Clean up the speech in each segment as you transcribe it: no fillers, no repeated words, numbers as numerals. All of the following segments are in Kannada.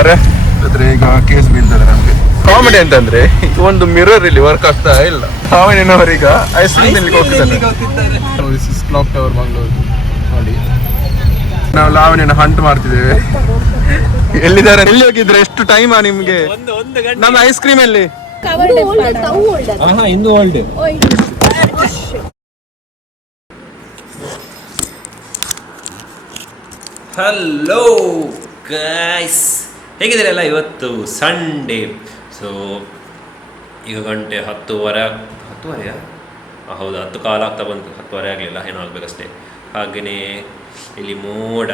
ಮಾರೆ. ಈಗ ಕೇಸ್ ಬೀಳ್ತದೆ ನಮ್ಗೆ. ಕಾಮಿಡಿ ಅಂತಂದ್ರೆ ಒಂದು ಮಿರರ್ ಇಲ್ಲಿ ವರ್ಕ್ ಆಗ್ತಾ ಇಲ್ಲ. ಸಾಮಾನ್ಯನವರೀಗ ಐಸ್ ಕ್ರೀಮ್ ಇಲ್ಲಿ ಹೋಗ್ತಿದ್ದಾರೆ. ಕ್ಲಾಕ್ ಟವರ್ ಮಂಗಳೂರು ನೋಡಿ. ನಾವು ಲಾವಣಿಯನ್ನು ಹಂಟ್ ಮಾಡ್ತಿದ್ದೇವೆ. ಎಲ್ಲಿದ್ದಾರೆ? ಎಲ್ಲಿ ಹೋಗಿದ್ರೆ? ಎಷ್ಟು ಟೈಮಾ ನಿಮ್ಗೆ? ನಮ್ಮ ಐಸ್ ಕ್ರೀಮ್ ಎಲ್ಲಿ? ಇಂದು ಓಲ್ಡ್. ಹಲೋ ಗೈಸ್, ಹೇಗಿದ್ದೀರಲ್ಲ? ಇವತ್ತು ಸಂಡೇ. ಸೊ ಈಗ ಗಂಟೆ 10:30. ಹೌದು, 10 ಕಾಲ ಆಗ್ತಾ ಬಂತು. 10:30 ಆಗಲಿಲ್ಲ, ಏನೋ ಆಗಬೇಕಷ್ಟೇ. ಹಾಗೆಯೇ ಇಲ್ಲಿ ಮೋಡ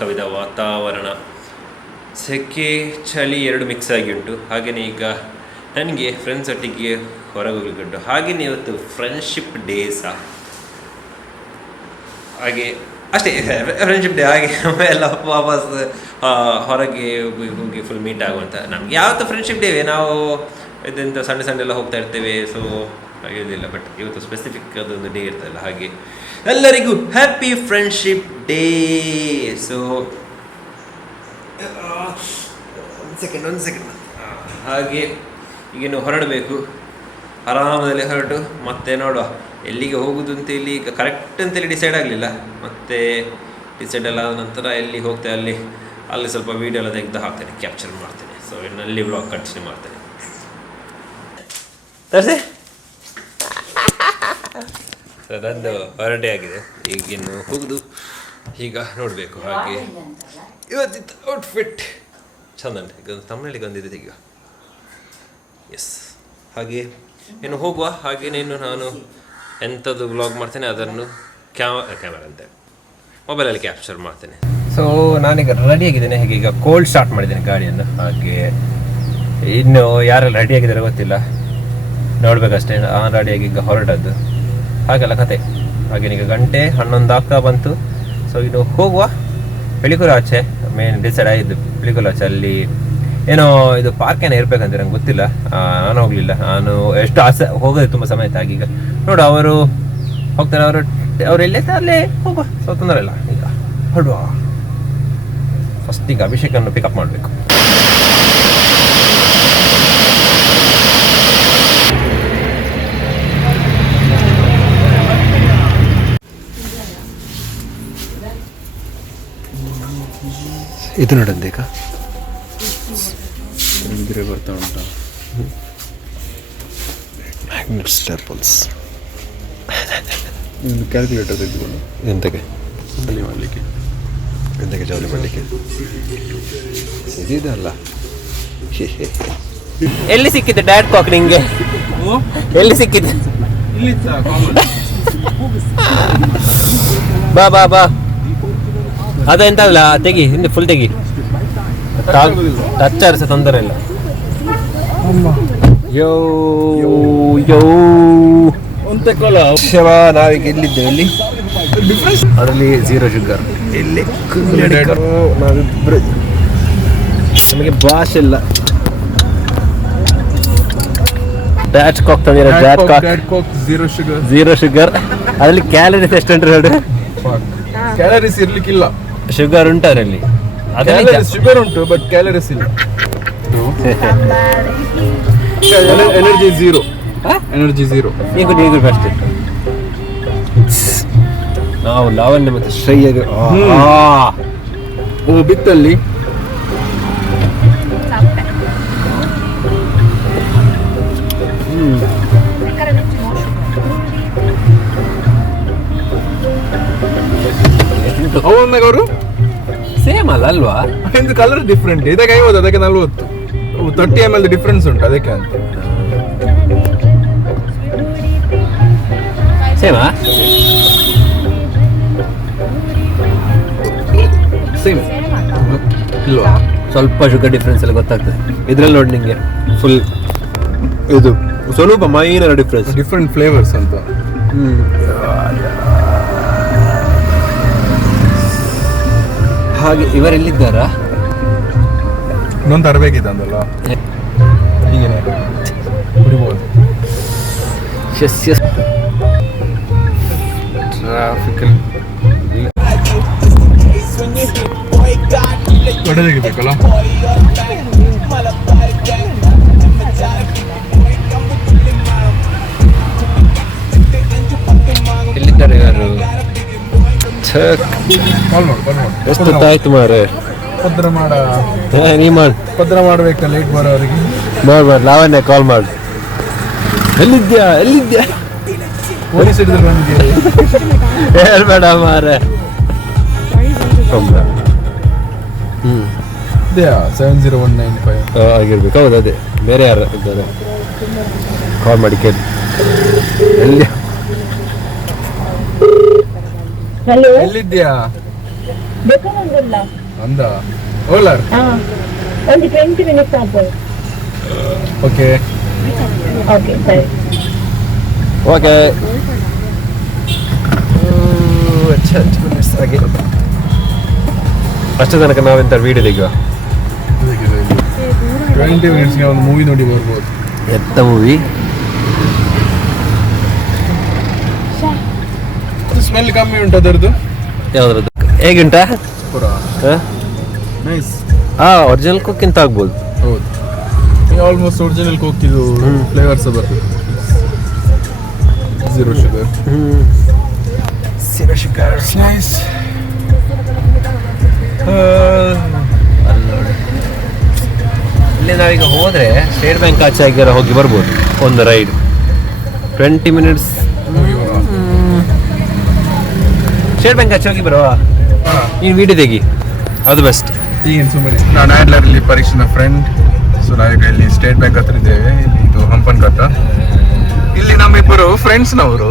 ಕವಿದ ವಾತಾವರಣ, ಸೆಕೆ ಚಳಿ ಎರಡು ಮಿಕ್ಸ್ ಆಗಿ ಉಂಟು. ಹಾಗೆಯೇ ಈಗ ನನಗೆ ಫ್ರೆಂಡ್ಸ್ ಒಟ್ಟಿಗೆ ಹೊರಗೆ ಹೋಗ್ಲಿಕ್ಕುಂಟು. ಹಾಗೆಯೇ ಇವತ್ತು ಫ್ರೆಂಡ್ಶಿಪ್ ಡೇಸ, ಹಾಗೆ ಅಷ್ಟೇ ಫ್ರೆಂಡ್ಶಿಪ್ ಡೇ. ಹಾಗೆ ಎಲ್ಲ ವಾಪಸ್ ಹೊರಗೆ ಹೋಗಿ ಫುಲ್ ಮೀಟ್ ಆಗುವಂಥ. ನಮ್ಗೆ ಯಾವತ್ತು ಫ್ರೆಂಡ್ಶಿಪ್ ಡೇವೆ, ನಾವು ಇದೆಂತ ಸಣ್ಣ ಎಲ್ಲ ಹೋಗ್ತಾ ಇರ್ತೇವೆ. ಸೊ ಹಾಗಿರೋದಿಲ್ಲ, ಬಟ್ ಇವತ್ತು ಸ್ಪೆಸಿಫಿಕ್ ಅದೊಂದು ಡೇ ಇರ್ತದಲ್ಲ, ಹಾಗೆ ಎಲ್ಲರಿಗೂ ಹ್ಯಾಪಿ ಫ್ರೆಂಡ್ಶಿಪ್ ಡೇ. ಸೊ ಒಂದು ಸೆಕೆಂಡ್ ಹಾಗೆ ಈಗೇನು ಹೊರಡಬೇಕು. ಆರಾಮದಲ್ಲಿ ಹೊರಟು ಮತ್ತೆ ನೋಡುವ ಎಲ್ಲಿಗೆ ಹೋಗುದು ಅಂತೇಳಿ. ಈಗ ಕರೆಕ್ಟ್ ಅಂತೇಳಿ ಡಿಸೈಡ್ ಆಗಲಿಲ್ಲ. ಮತ್ತೆ ಡಿಸೈಡ್ ಎಲ್ಲ ಆದ ನಂತರ ಎಲ್ಲಿ ಹೋಗ್ತೇವೆ ಅಲ್ಲಿ ಸ್ವಲ್ಪ ವೀಡಿಯೋ ಎಲ್ಲ ತೆಗೆದು ಹಾಕ್ತೇನೆ, ಕ್ಯಾಪ್ಚರ್ ಮಾಡ್ತೇನೆ. ಸೊ ಇನ್ನಲ್ಲಿ ವ್ಲಾಗ್ ಕಂಟಿನ್ಯೂ ಮಾಡ್ತೇನೆ. ತರ್ಸಿ ಸೊ ನಂದು ಹೊರಟೆ ಆಗಿದೆ. ಈಗಿನ್ನು ಹೋಗುದು ಈಗ ನೋಡಬೇಕು. ಹಾಗೆ ಇವತ್ತಿತ್ತು ಔಟ್ಫಿಟ್ ಚಂದ ಉಂಟು. ಈಗ ಒಂದು ತಮ್ಮನೆಲ್ಲಿಗೆ ಬಂದಿದೆ ಈಗ. ಎಸ್, ಹಾಗೆ ಇನ್ನು ಹೋಗುವ. ಹಾಗೇನೇನು ನಾನು ಎಂಥದ್ದು ವ್ಲಾಗ್ ಮಾಡ್ತೇನೆ ಅದನ್ನು ಕ್ಯಾಮರಾ ಅಂತ ಮೊಬೈಲಲ್ಲಿ ಕ್ಯಾಪ್ಚರ್ ಮಾಡ್ತೇನೆ. ಸೊ ನಾನೀಗ ರೆಡಿಯಾಗಿದ್ದೇನೆ. ಹೇಗೆ ಈಗ ಕೋಲ್ಡ್ ಸ್ಟಾರ್ಟ್ ಮಾಡಿದ್ದೇನೆ ಗಾಡಿಯನ್ನು. ಹಾಗೆ ಇನ್ನು ಯಾರೆಲ್ಲ ರೆಡಿಯಾಗಿದ್ದಾರೆ ಗೊತ್ತಿಲ್ಲ, ನೋಡಬೇಕಷ್ಟೇ. ನಾನು ರೆಡಿಯಾಗಿ ಈಗ ಹೊರಟದ್ದು, ಹಾಗೆಲ್ಲ ಕತೆ. ಹಾಗೇನೀಗ ಗಂಟೆ 11 ಆಗ್ತಾ ಬಂತು. ಸೊ ಇನ್ನು ಹೋಗುವ ಪಿಲಿಕುಳ ಆಚೆ. ಮೇನ್ ಡಿಸೈಡ್ ಆಗಿದ್ದು ಪಿಲಿಕುಳ ಆಚೆ. ಅಲ್ಲಿ ಏನೋ ಇದು ಪಾರ್ಕ್ ಏನೋ ಇರಬೇಕಂತ ನಂಗೆ ಗೊತ್ತಿಲ್ಲ. ನಾನು ಹೋಗಲಿಲ್ಲ. ನಾನು ಎಷ್ಟು ಆಸೆ ಹೋಗೋದು ತುಂಬ ಸಮಯ ಆಯ್ತು. ಆಗೀಗ ನೋಡು ಅವರು ಹೋಗ್ತಾರೆ, ಅವ್ರು ಎಲ್ಲೇ ಅಲ್ಲೇ ಹೋಗುವ. ಸೊ ತೊಂದರೆ ಇಲ್ಲ. ಈಗ ಹೊರಡುವ. ಫಸ್ಟ್ ಈಗ ಅಭಿಷೇಕನ್ನು ಪಿಕಪ್ ಮಾಡಬೇಕು. ಇದು ನೋಡಂದೇಕ ಬರ್ತಾ ಉಂಟಾ ಮ್ಯಾಗ್ನೆಟ್ ಸ್ಟೇಪಲ್ಸ್. ಕ್ಯಾಲ್ಕುಲೇಟರ್ ತೆಗೆದುಕೊಂಡು ಎಂತಕ್ಕೆ ಜಾಲಿ ಮಾಡಲಿಕ್ಕೆ, ಎಂತಕ್ಕೆ ಜಾಲಿ ಮಾಡಲಿಕ್ಕೆ ಇದಲ್ಲ. ಎಲ್ಲಿ ಸಿಕ್ಕಿದೆ ಡ್ಯಾಡ್ ಕಾಕ್ ನಿಂಗೆ? ಎಲ್ಲಿ ಸಿಕ್ಕಿದೆ? ಬಾ ಬಾ ಬಾ. ಅದೆಂತ ಅಲ್ಲ, ತೆಗಿ ಹಿಂದೆ ಫುಲ್ ತೆಗಿ. ಟಚ್ಚರ್ ಸಹ ತೊಂದರೆ ಇಲ್ಲ. ಯೋ ಯೋ ನಾವೀಗ ಎಲ್ಲಿದ್ದೇವೆ? ಇಲ್ಲಿ ಅದರಲ್ಲಿ 0 ಶುಗರ್. ಇಲ್ಲಿ ನಾವಿಬ್ರು, ನಮಗೆ ಭಾಷೆ ಇಲ್ಲ. ಡ್ಯಾಟ್ ಕಾಕ್ ತಂದಿರೋ ಡ್ಯಾಟ್ ಕಾಕ್ 0 ಶುಗರ್. ಅದರಲ್ಲಿ ಕ್ಯಾಲರೀಸ್ ಎಷ್ಟು ಉಂಟು ನೋಡಿ? ಕ್ಯಾಲರೀಸ್ ಇರ್ಲಿಕ್ಕಿಲ್ಲ, ಶುಗರ್ ಉಂಟು ಅದರಲ್ಲಿ. ಶುಗರ್ ಉಂಟು ಬಟ್ ಕ್ಯಾಲರೀಸ್ ಇಲ್ಲ. Energy zero. ಈಗ ಫಸ್ಟ್ ನಾವು ಲಾವಣ್ಯ ಮತ್ತೆ ಶ್ರೇಯಗೆ ಬಿತ್ತಲ್ಲಿ ಅವರು ಸೇಮ್ ಅಲ್ವಾ? ಇದು ಕಲರ್ ಡಿಫ್ರೆಂಟ್. ಇದಕ್ಕೆ 50, ಅದಕ್ಕೆ 40. 30 ml ಡಿಫ್ರೆನ್ಸ್ ಉಂಟು ಅದಕ್ಕೆ ಅಂತ. ಸೇಮಾ? ಸೇಮ್ ಇಲ್ವಾ? ಸ್ವಲ್ಪ ಶುಗರ್ ಡಿಫ್ರೆನ್ಸ್ ಎಲ್ಲ ಗೊತ್ತಾಗ್ತದೆ ಇದ್ರಲ್ಲಿ ನೋಡಿ ನಿಂಗೆ. ಫುಲ್ ಇದು ಸ್ವಲ್ಪ ಮೈನರ್ ಡಿಫ್ರೆಂಟ್ ಫ್ಲೇವರ್ಸ್ ಅಂತ. ಹಾಗೆ ಇವರೆಲ್ಲಿದ್ದಾರಾ? ಇನ್ನೊಂದು ತರಬೇಕಿತ್ತಂದಲ್ಲ, ಹೀಗೇನೆ ಕುಡಿಬೋದು. ಟ್ರಾಫಿಕಲ್ ಒಡೆ ತೆಗಿಬೇಕಲ್ಲ. ಎಲ್ಲಿದ್ದಾರೆ ಯಾರು? ಕಾಲ್ ಮಾಡು. ಎಷ್ಟೊತ್ತಾಯ್ತು ಮಾರೆ? ಪತ್ರ ಮಾಡ ನೀ ಮಾಡು. ಪತ್ರ ಮಾಡ್ಬೇಕಲ್ಲ ಲೇಟ್ ಬರೋವರೆಗೆ. ನೋಡ್ಬೇಡ, ಲಾವಣ್ಯ ಕಾಲ್ ಮಾಡು. ಎಲ್ಲಿದ್ಯಾ? ಪೊಲೀಸ್ ಹಿಡಿದ್ರು ನನಗೆ. ಹೇಳ್ಬೇಡ ಮಾರೆ. ಇದೆಯಾ 70195 ಆಗಿರ್ಬೇಕು. ಹೌದು, ಅದೇ. ಬೇರೆ ಯಾರು ಇದ್ದಾರೆ? ಕಾಲ್ ಮಾಡಿ ಕೇಳಿ. ಎಲ್ಲಿ? ಎಲ್ಲಿದ್ಯಾ? ಬೇಕಾಗಿಲ್ಲ ಅಂದ ಓಲರ್. ಒಂದು 20 minutes ಆಗ್ಬೋದು. ಓಕೆ ಸರಿ. ಓಕೆ. ಅಷ್ಟು ತನಕ ನಾವೆಂತ ವಿಡಿಯೋ ತೆಗೆಯುವ. 20 ಮಿನಿಟ್ಸ್ಗೆ ಒಂದು ಮೂವಿ ನೋಡಿ ಬರ್ಬೋದು. ಎತ್ತ ಮೂವಿ? ಸ್ಮೆಲ್ ಕಮ್ಮಿ ಉಂಟು ಅದರದ್ದು. ಯಾವ್ದ್ರದ್ದು? ಹೇಗುಂಟಾ? ಪುರ ನೈಸ್. ಒರಿಜಿನಲ್ ಕುಕ್ಕಿಂತ ಆಗ್ಬೋದು. ಹೌದು, ಆಲ್ಮೋಸ್ಟ್ ಒರಿಜಿನಲ್ ಕೋಕಿದು ಫ್ಲೇವರ್ಸ್ ಬರ್ತದೆ. Zero sugar nice. ಇಲ್ಲಿ ನಾವೀಗ ಹೋದ್ರೆ ಸ್ಟೇಟ್ ಬ್ಯಾಂಕ್ ಆಚೆ ಆಗಿರೋ ಹೋಗಿ ಬರ್ಬೋದು. ಒಂದು ರೈಡ್ 20 ಮಿನಿಟ್ಸ್. ಸ್ಟೇಟ್ ಬ್ಯಾಂಕ್ ಆಚೆ ಹೋಗಿ ಬರುವ. ನೀನು ವಿಡಿಯೋ ತೆಗಿ, ಅದು ಬೆಸ್ಟ್. ಈಗ ಸುಮ್ಮನೆ ನಾನು ಆಡ್ಲರಲ್ಲಿ ಪರೀಕ್ಷೆನ ಫ್ರೆಂಡ್. ಸೊ ನಾವೀಗ ಇಲ್ಲಿ ಸ್ಟೇಟ್ ಬ್ಯಾಂಕ್ ಹತ್ರ ಇದ್ದೇವೆ. ಇದು ಹಂಪನ್ ಕಟ್ಟ. ಇಲ್ಲಿ ನಮ್ಮಿಬ್ಬರು ಫ್ರೆಂಡ್ಸ್ನವರು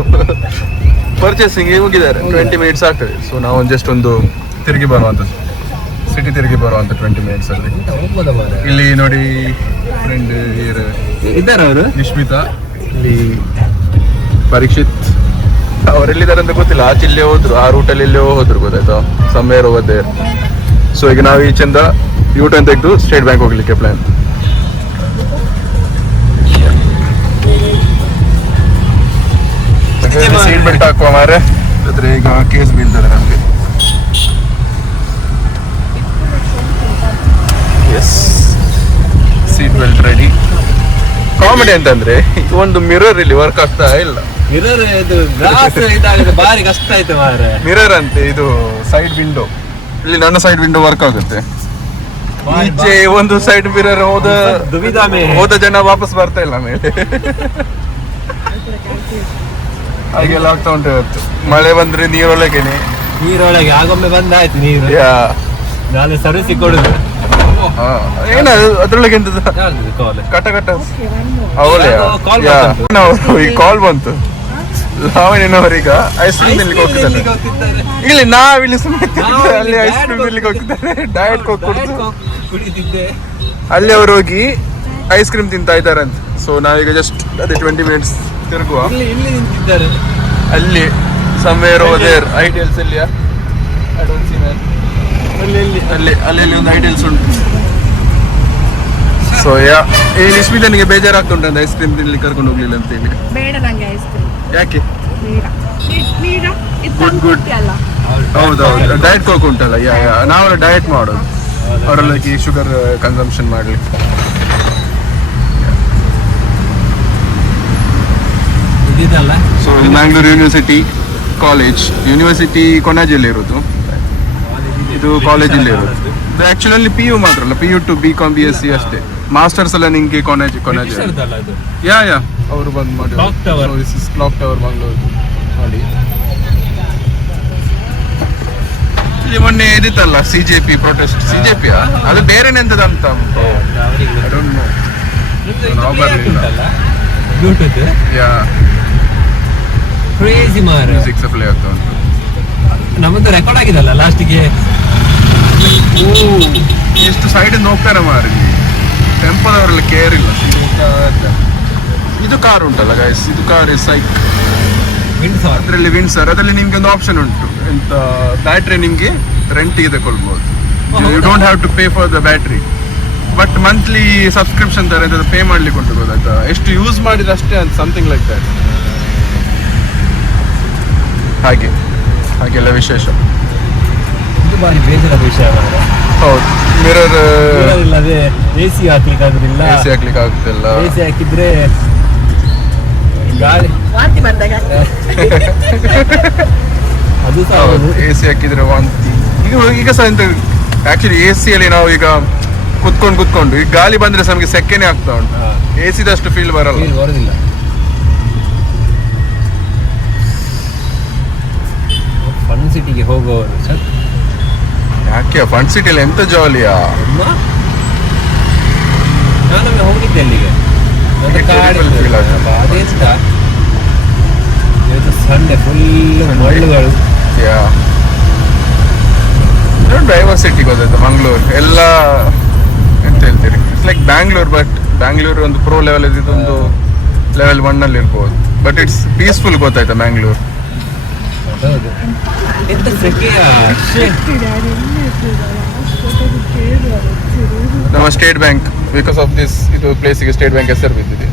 ಪರ್ಚೇಸಿಂಗ್ ಹೋಗಿದ್ದಾರೆ. 20 ಮಿನಿಟ್ಸ್ ಆಗ್ತದೆ. ಸೊ ನಾವು ಜಸ್ಟ್ ಒಂದು ತಿರುಗಿ ಬರುವಂಥದ್ದು, ಸಿಟಿ ತಿರುಗಿ ಬರುವಂಥ 20 ಮಿನಿಟ್ಸ್ ಅಲ್ಲಿ. ಇಲ್ಲಿ ನೋಡಿ ಫ್ರೆಂಡ್ ಇದ್ದಾರೆ ಅವರು. ನಿಶ್ಮಿತಾ, ಇಲ್ಲಿ ಪರೀಕ್ಷಿತ್. ಅವರೆಲ್ಲಿದ್ದಾರೆ ಅಂತ ಗೊತ್ತಿಲ್ಲ. ಆಚೆ ಇಲ್ಲೇ ಹೋದ್ರು, ಆ ರೂಟಲ್ಲಿ ಇಲ್ಲೇ ಹೋದ್ರು ಗೊತ್ತಾಯ್ತಾ, ಸಮ್ಮೇರ್ ಹೋಗೋದೇ. ಸೊ ಈಗ ನಾವು ಈಚೆಂದ ಯೂಟರ್ನ್ ತೆಗೆದು ಸ್ಟೇಟ್ ಬ್ಯಾಂಕ್ ಹೋಗ್ಲಿಕ್ಕೆ ಪ್ಲಾನ್. ಸೀಟ್ ಬೆಲ್ಟ್ ಹಾಕುವ ಮಾರೆ, ಅದ್ರ ಈಗ ಕೇಸ್ ಬೀಳ್ತದೆ ನಮಗೆ. Yes, seat belt ready. Comedy ಅಂತಂದ್ರೆ ಒಂದು ಮಿರರ್ ಇಲ್ಲಿ ವರ್ಕ್ ಆಗ್ತಾ ಇಲ್ಲ. ಮಿರರ್ ಇದು ಗ್ಲಾಸ್ ಇದಾಗಿದೆ, ಭಾರಿ ಕಷ್ಟ ಆಯ್ತು ಮಾರ್ರೆ. ಮಿರರ್ ಅಂತೆ, ಇದು ಸೈಡ್ ವಿಂಡೋ. ಇಲ್ಲಿ ನನ್ನ ಸೈಡ್ ವಿಂಡೋ ವರ್ಕ್ ಆಗುತ್ತೆ. ಈಚೆ ಒಂದು ಸೈಡ್ ಮಿರರ್ ಹೋದ ಜನ ವಾಪಸ್ ಬರ್ತಾ ಇಲ್ಲ ಮೇಲೆ. ಹಾಗೆಲ್ಲ ಆಗ್ತಾ ಉಂಟು ಇವತ್ತು. ಮಳೆ ಬಂದ್ರೆ ನೀರೊಳಗೇನೆ. ಆಗೊಮ್ಮೆ ಬಂದಾಯ್ತು ನೀರು. ನಾಳೆ ಸರ್ವಿಸ್ ಕೊಡುದು. ಏನ ಅದ್ರೊಳಗೆ ಎಂತದ ಕಟ ಅವಳೆ ಈ ಕಾಲ್ ಬಂತು. ಲಾವಣ್ಯನವರೀಗ ಐಸ್ ಕ್ರೀಮ್ ತಿನ್ಲಿಕ್ಕೆ ಹೋಗ್ತಿದ್ದಾನೆ. ಇಲ್ಲಿ ನಾವಿಲ್ಲಿ ಸುಮ್ಮನೆ ಅಲ್ಲಿ ಐಸ್ ಕ್ರೀಮ್ ತಿನ್ಲಿಕ್ಕೆ ಹೋಗ್ತಿದ್ದಾರೆ. ಡಯಟ್ ಕೋಕ್ ಕುಡಿದು ಅಲ್ಲಿ ಅವ್ರು ಹೋಗಿ ಐಸ್ ಕ್ರೀಮ್ ತಿಂತಾ ಇದ್ದಾರೆ ಅಂತ. ಸೊ ನಾವೀಗ ಜಸ್ಟ್ ಅದೇ 20 ಮಿನಿಟ್ಸ್ ತಿರುಗುವ. ಅಲ್ಲಿ ಸಮ್ವೇರ್ ಓವರ್ ದೇರ್ ಐಡಿಯಲ್ಸ್ ಎಲ್ಲಿಯಾ? ಅಲ್ಲಿ ಒಂದು ಐಡಿಯಲ್ಸ್ ಉಂಟು. ಸೊ ಈ ನಿಶ್ಮಿತನಿಗೆ ಬೇಜಾರಾಗ್ತುಂಟು ಅಂತ ಐಸ್ ಕ್ರೀಮ್ ತಿನ್ಲಿಕ್ಕೆ ಕರ್ಕೊಂಡು ಹೋಗ್ಲಿಲ್ಲ ಅಂತ ಹೇಳಿ. ಬೇಡ ನಂಗೆ ಐಸ್ ಕ್ರೀಮ್. ಯಾಕೆ? ಗುಡ್ ಅಲ್ಲ. ಹೌದೌದು, ಡಯಟ್ ಕೋಕ್ ಉಂಟಲ್ಲ. ನಾವು ಡಯಟ್ ಮಾಡೋದು, ಅವರೆಲ್ಲ ಶುಗರ್ ಕನ್ಸಂಪ್ಷನ್ ಮಾಡ್ಲಿಕ್ಕೆ. ಸೊ ಮ್ಯಾಂಗ್ಳೂರ್ ಯೂನಿವರ್ಸಿಟಿ ಕೊನಾಜಿಯಲ್ಲಿ ಇರೋದು. ಇದು ಕಾಲೇಜಲ್ಲಿ ಇರೋದು. ಇದು ಆಕ್ಚುಲಿ PU ಮಾತ್ರ ಅಲ್ಲ, PU to BCom BSc ಅಷ್ಟೇ. ಮಾಸ್ಟರ್ಸ್ ಎಲ್ಲ ನಿಂಗೆ ಕೊನಾಜಿ ಯಾ ಅವರು ಬಂದು ಮಾಡಿ. ಕ್ಲಾಕ್ ಟವರ್ ಮಂಗಳೂರು ನೋಡಿ. ಇಲ್ಲಿ ಮೊನ್ನೆ ಇದಿತ್ತಲ್ಲ CJP ಪ್ರೊಟೆಸ್ಟ್. CJP ಅದು ಬೇರೆನೆಂತದ ಅಂತ ನಾವು ಬರಲಿಲ್ಲ. ಮ್ಯೂಸಿಕ್ ಪ್ಲೇ ಆಗ್ತಾ ಉಂಟು. ನಮ್ಮದು ರೆಕಾರ್ಡ್ ಆಗಿದಲ್ಲ ಲಾಸ್ಟಿಗೆ. ಎಷ್ಟು ಸೈಡ್ ಹೋಗ್ತಾರೆ ಮಾರಿ. ಟೆಂಪೋದವರೆಲ್ಲ ಕೇರ್ ಇಲ್ಲ. ಇದು ಕಾರ್ ಉಂಟಲ್ಲ ಗೈಸ್, ಇದು ಕಾರ್ ಸೈಕ್. ಅದರಲ್ಲಿ ವಿಂಡ್ಸರ್, ಅದರಲ್ಲಿ ನಿಮ್ಗೆ ಒಂದು ಆಪ್ಷನ್ ಉಂಟು. ಎಂತ ಬ್ಯಾಟ್ರಿ ನಿಮ್ಗೆ ರೆಂಟಿಗೆ ತಗೊಳ್ಬಹುದು. You don't have to pay for the battery, but monthly subscription ತರ ಎಂತ ಪೇ ಮಾಡ್ಲಿಕ್ಕೆ ಉಂಟು ಗೊತ್ತಾಯ್ತಾ. ಎಷ್ಟು ಯೂಸ್ ಮಾಡಿದ್ರೆ ಅಷ್ಟೇ ಅಂತ, ಸಮಥಿಂಗ್ ಲೈಕ್ ದಟ್. ಹಾಗೆಲ್ಲ ವಿಶೇಷ. ಇದು ಬಾರಿ ಬೇಜಾರ ವಿಷಯ. ಹೌದು ಮಿರರ್ ಇಲ್ಲದೆ AC ಹಾಕ್ಲಿಕ್ಕೆ ಆಗುದಿಲ್ಲ. AC ಹಾಕ್ಲಿಕ್ಕೆ ಆಗ್ತಿಲ್ಲ. AC ಹಾಕಿದ್ರೆ ಗಾಳಿ ವಾಂತಿ ಬಂದಾಗ ಅದು ಸಹ AC ಹಾಕಿದ್ರೆ ವಾಂತಿ. ಈಗ ಸಹ ಎಂತ ಆಕ್ಚುಲಿ AC ಅಲ್ಲಿ ನಾವು ಈಗ ಕುತ್ಕೊಂಡು ಈಗ ಗಾಳಿ ಬಂದ್ರೆ ನಮಗೆ ಸೆಕೆನೆ ಆಗ್ತಾ ಉಂಟು. AC ದಷ್ಟು ಫೀಲ್ ಬರಲ್ಲ. ಬರೋದಿಲ್ಲ. ಫನ್ ಸಿಟಿಗೆ ಹೋಗುವವರು ಸರ್ ಯಾಕೆ ಫನ್ ಸಿಟಿಯಲ್ಲಿ ಎಂತ ಜಾಲಿಯಾ? ನಾನೊಮ್ಮೆ ಹೋಗಿದ್ದೆ ಅಲ್ಲಿಗೆ. ಅದೆಂತ ಇವತ್ತು ಸಂಡೆ ಫುಲ್ ಮಳ್ಳುಗಳು. ಡೈವರ್ಸಿಟಿ ಗೊತ್ತಾಯ್ತು ಮಂಗಳೂರು ಎಲ್ಲ ಎಂತ ಹೇಳ್ತೀರಿ, it's like Bangalore. But Bangalore ಒಂದು ಪ್ರೋ ಲೆವೆಲ್ ಇದೊಂದು ಲೆವೆಲ್ 1 ಅಲ್ಲಿ ಇರ್ಬೋದು. ಬಟ್ ಇಟ್ಸ್ ಪೀಸ್ಫುಲ್ ಗೊತ್ತಾಯ್ತಾ ಬ್ಯಾಂಗ್ಳೂರ್. ಹೌದು. ಎಂತ ಸೆಕೆಯ ನಮ್ಮ state bank because of this ಇದು ಪ್ಲೇಸಿಗೆ ಸ್ಟೇಟ್ ಬ್ಯಾಂಕ್ ಹೆಸರು ಬಿದ್ದಿದೆ.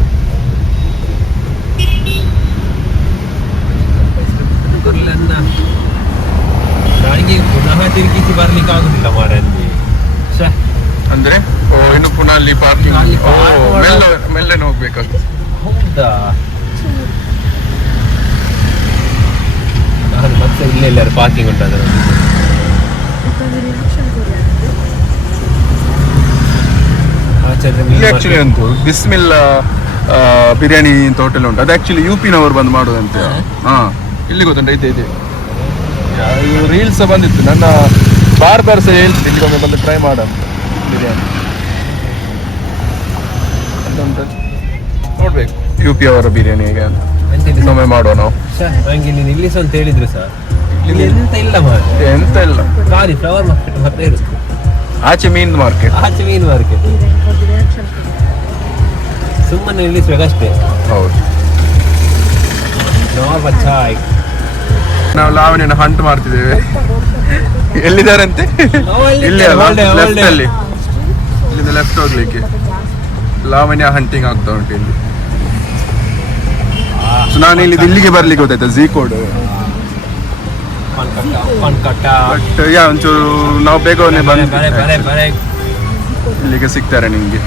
ನನಗೆ ಪುನಃ ತಿರುಗಿಸಿ ಬರ್ಲಿಕ್ಕೆ ಆಗುದಿಲ್ಲ ಮಾರಲ್ಲಿ. ಅಂದ್ರೆ ಇನ್ನು ಪುನಃ ಅಲ್ಲಿ ಪಾರ್ಕಿಂಗ್ ಮೆಲ್ಲನೆ ಹೋಗ್ಬೇಕಾಗ್ತದೆ. ಹೌದಾ? ನಾನು ಮತ್ತೆ ಇಲ್ಲೇ ಎಲ್ಲಾರು ಪಾರ್ಕಿಂಗ್ ಉಂಟು ಅದರ ಆಕ್ಚುಲಿ ಅಂತೂ ಬಿಸ್ಮಿಲ್ಲಾ ಬಿರಿಯಾನಿ ಅಂತ ಹೋಟೆಲ್ ಉಂಟು. ಅದು ಆಕ್ಚುಲಿ UP-ನವರು ಬಂದು ಮಾಡೋದಂತೆ. ಇಲ್ಲಿ ಗೊತ್ತುಂಟ ಇದೆ ರೀಲ್ಸ್ ಬಂದಿತ್ತು. ನನ್ನ ಬಾರ್ ಸಹ ಹೇಳ್ತಿದ್ದೆ ಇಲ್ಲಿಗೊಮ್ಮೆ ಬಂದು ಟ್ರೈ ಮಾಡಂತ ಬಿರಿಯಾನಿ. ನೋಡ್ಬೇಕು UP ಅವರ ಬಿರಿಯಾನಿ ಹೇಗೆ ಅಂತ ಒಮ್ಮೆ ಮಾಡುವ ನಾವು. ನಂಗೆ ಇಲ್ಲಿ ನಿಲ್ಲಿಸು ಅಂತ ಹೇಳಿದ್ರು ಸರ್. ಇಲ್ಲಿ ಎಂತ ಇಲ್ಲ ಮಾರ್ರೆ, ಎಂತ ಇಲ್ಲ. ಖಾಲಿ ಫ್ಲವರ್ ಮಾರ್ಕೆಟ್ ಮತ್ತೆ ಇರುತ್ತೆ. ಆಚೆ ಮೀನ್ ಮಾರ್ಕೆಟ್ ಸುಮ್ಮನೆ ನಿಲ್ಲಿಸ್ಬೇಕಷ್ಟೇ. ಹೌದು. ನಾರ್ಮಲ್ ಚಾಯ್. ನಾವು ಲಾವಣ್ಯನ ಹಂಟ್ ಮಾಡ್ತಿದ್ದೇವೆ. ಎಲ್ಲಿದ್ದಾರಂತೆ? ಇಲ್ಲಿ ಅಲ್ಲ, ಲೆಫ್ಟ್ ಅಲ್ಲಿ. ಇಲ್ಲಿಂದ ಲೆಫ್ಟ್ ಹೋಗ್ಲಿಕ್ಕೆ ಲಾವಣ್ಯ ಹಂಟಿಂಗ್ ಆಗ್ತಾ ಉಂಟು ಇಲ್ಲಿ. ಸೊ ನಾನು ಇಲ್ಲಿಗೆ ಬರ್ಲಿಕ್ಕೆ ಗೊತ್ತಾಯ್ತಾ Z ಕೋಡ್. ಬಟ್ ಒಂಚೂರು ನಾವು ಬೇಗನೆ ಬಂದು ಇಲ್ಲಿಗೆ ಸಿಗ್ತಾರೆ ನಿಮ್ಗೆ.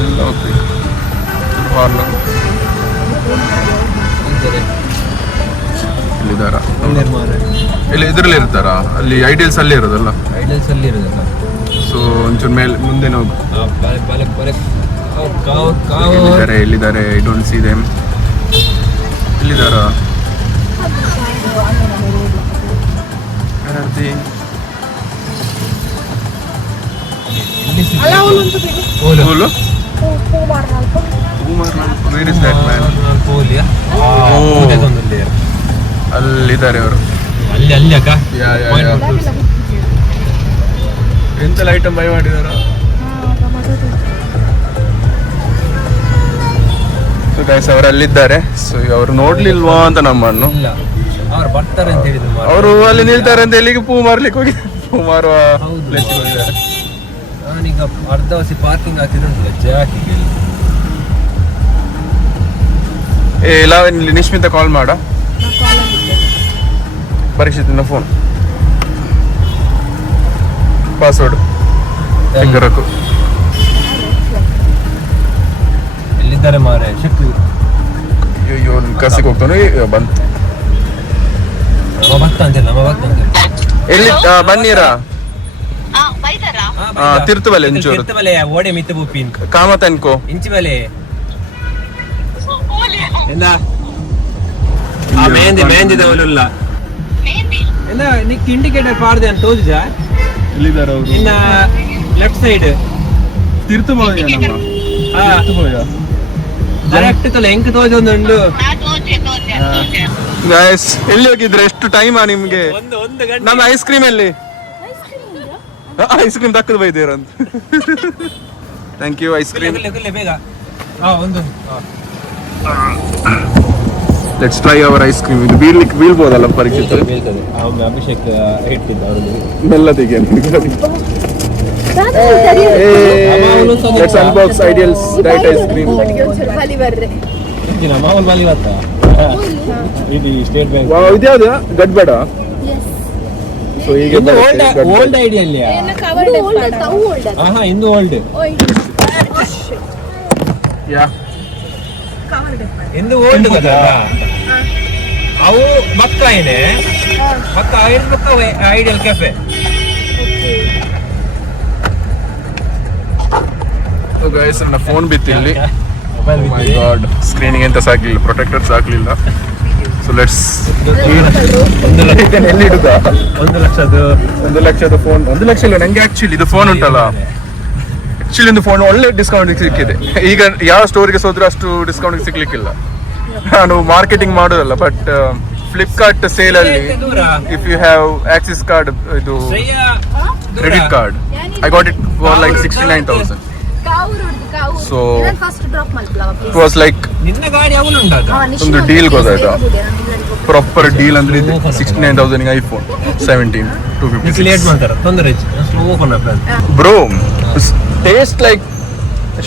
ಎಲ್ಲ ಹೋಗ್ಬೇಕು. ಇಲ್ಲಿದ್ದಾರ ಇಲ್ಲಿ ಇದ್ರಲ್ಲಿ ಇರ್ತಾರ ಅಲ್ಲಿ ಐಡಿಯಲ್ಸ್ ಅಲ್ಲಿ ಇರೋದಲ್ಲ. ಸೊ ಒಂಚೂರು ಮೇಲೆ ಮುಂದೆ ಹೋಗು. ಎಲ್ಲಿದ್ದಾರೆ? I don't see them. ಎಲ್ಲಿದ್ದಾರ? ಅಲ್ಲಿದ್ದಾರೆ ಅವರು. ಎಂತೆಲ್ಲ ಐಟಮ್ ಬೈ ಮಾಡಿದಾರ. ಸೊ ಗೈಸ್ ಅವರು ಅಲ್ಲಿದ್ದಾರೆ. ಸೊ ಅವರು ನೋಡ್ಲಿಲ್ವಾ ಅಂತ ನಮ್ಮನ್ನು. ಅವರು ಅಲ್ಲಿ ನಿಲ್ತಾರೆ ಅಂತ ಎಲ್ಲಿಗೆ ಪೂ ಮಾರ್ಲಿಕ್ಕೆ ಹೋಗಿ ಪೂ ಮಾರುವ ಪ್ಲೇಸಿಗೆ ಹೋಗಿದ್ದಾರೆ. ನಾನೀಗ ಅರ್ಧ ವರ್ಷ ಪಾರ್ಕಿಂಗ್ ಹಾಕಿದ್ರೆ ಜಾಕಿಗೆ ಇಲ್ಲ ಇಲ್ಲಿ ನಿಶ್ಮಿತ ಕಾಲ್ ಮಾಡ. ಪರೀಕ್ಷಿತಿನ ಫೋನ್ ಪಾಸ್ವರ್ಡ್ ಹೆಂಗರಕು. ಎಲ್ಲಿದ್ದಾರೆ ಮಾರೆ? ಅಯ್ಯೋ ಕಸಿಗೆ ಹೋಗ್ತಾನೆ. ಬಂತು ಎಲ್ಲಿ ಬನ್ನೀರಾ ತಿರ್ತುವಲೆ ಒಂಚೂರು ಓಡೆ ಮಿತ್ತು ಬುಪ್ಪಿ ಕಾಮತ್ ಅನ್ಕೋ ಇಂಚಿ ಬಲೆ ಮೇಂದಿದೆ ಅವಲುಲ್ಲ ಎಲ್ಲ ನಿಕ್ ಇಂಡಿಕೇಟರ್ ಪಾಡ್ದೆ ಅಂತ ತೋಜುಜಾ. ಇಲ್ಲಿದ್ದಾರೆ ಅವರು. ಇನ್ನ ಲೆಫ್ಟ್ ಸೈಡ್ ತಿರ್ತುಬೋಯ ಡೈರೆಕ್ಟ್ ತಲೆ ಹೆಂಗ್ ತೋಜೊಂದುಂಡು. ಗೈಸ್ ಎಲ್ಲಿ ಹೋಗಿದ್ರೆ? ಎಷ್ಟು ಟೈಮ್ ನಿಮ್ಗೆ? ಒಂದು ಗಂಟೆ. ನಮ್ಮ ಐಸ್ ಕ್ರೀಮ್ ಎಲ್ಲಿ? ಐಸ್ ಕ್ರೀಮ್ ತಕ್ಕದು ಬೈದೇರಂತ. Thank you. ಐಸ್ ಕ್ರೀಮ್ ಬೇಗ ಒಂದು let's try our ice cream. ಇದು ಬೀಳ್ಬೋದಲ್ಲ ಪರೀಕ್ಷಿತ? ಅಭಿಷೇಕ್ ಹೇಳ್ತಿದ್ದ ಅವರು ಮೆಲ್ಲದಿಗೆ. Let's unbox Ideal's diet ice cream. ಮಾಮೂಲು ಬಾಲಿ ಇವತ್ತ ಇದು ಸ್ಟೇಟ್ ಬ್ಯಾಂಕ್ ಇದ್ಯಾವ್ದು ಗಡ್ಬೇಡ ಸೊ ಈಗ ಓಲ್ಡ್ ಐಡಿಯಾ ಅಲ್ಲಿ ಇಂದು ಓಲ್ಡ್ ಯಾ ಇಂದು ಓಲ್ಡ್ కదా ಅವು ಪಕ್ಕ ಏನೇ ಪಕ್ಕ ಐಡಿಯಲ್ ಕೆಫೆ ಗೈಸ್ ನನ್ನ ಫೋನ್ ಬಿತ್ತು ಇಲ್ಲಿ ಮೈ ಗಾಡ್ ಸ್ಕ್ರೀನಿಂಗ್ ಎಂತ ಸಾಕ್ಲಿಲ್ಲ ಪ್ರೊಟೆಕ್ಟರ್ ಸಾಕ್ಲಿಲ್ಲ ಸೊ ಲೆಟ್ಸ್ ಎಲ್ಲಿ ಇಡುದ 1 ಲಕ್ಷದ ಫೋನ್ 1 ಲಕ್ಷ ಇಲ್ಲ ನಂಗೆ ಆಕ್ಚುಲಿ ಇದು ಫೋನ್ ಉಂಟಲ್ಲ ಆಕ್ಚುಲಿ ಒಂದು ಫೋನ್ ಒಳ್ಳೆ ಡಿಸ್ಕೌಂಟ್ ಸಿಕ್ಕಿದೆ ಈಗ ಯಾವ ಸ್ಟೋರಿಗೆ ಸೋದ್ರೆ ಅಷ್ಟು ಡಿಸ್ಕೌಂಟ್ ಸಿಗ್ಲಿಕ್ಕಿಲ್ಲ ನಾನು ಮಾರ್ಕೆಟಿಂಗ್ ಮಾಡೋದಲ್ಲ ಬಟ್ ಫ್ಲಿಪ್ಕಾರ್ಟ್ ಸೇಲ್ ಅಲ್ಲಿ if you have Axis card ಇದು credit card I got it for like 69,000 so it was like ನಿನ್ನ ಗಾಡಿ ಅವನು ಉಂಟಾ ಒಂದು ಡೀಲ್ ಗೊತ್ತಾಯ್ತಾ ಪ್ರಾಪರ್ ಡೀಲ್ ಅಂದ್ರೆ 69,000 ಐಫೋನ್ 17 256 ಲೇಟ್ ಮಾಡ್ತಾರೆ ತೊಂದರೆ slow open bro taste like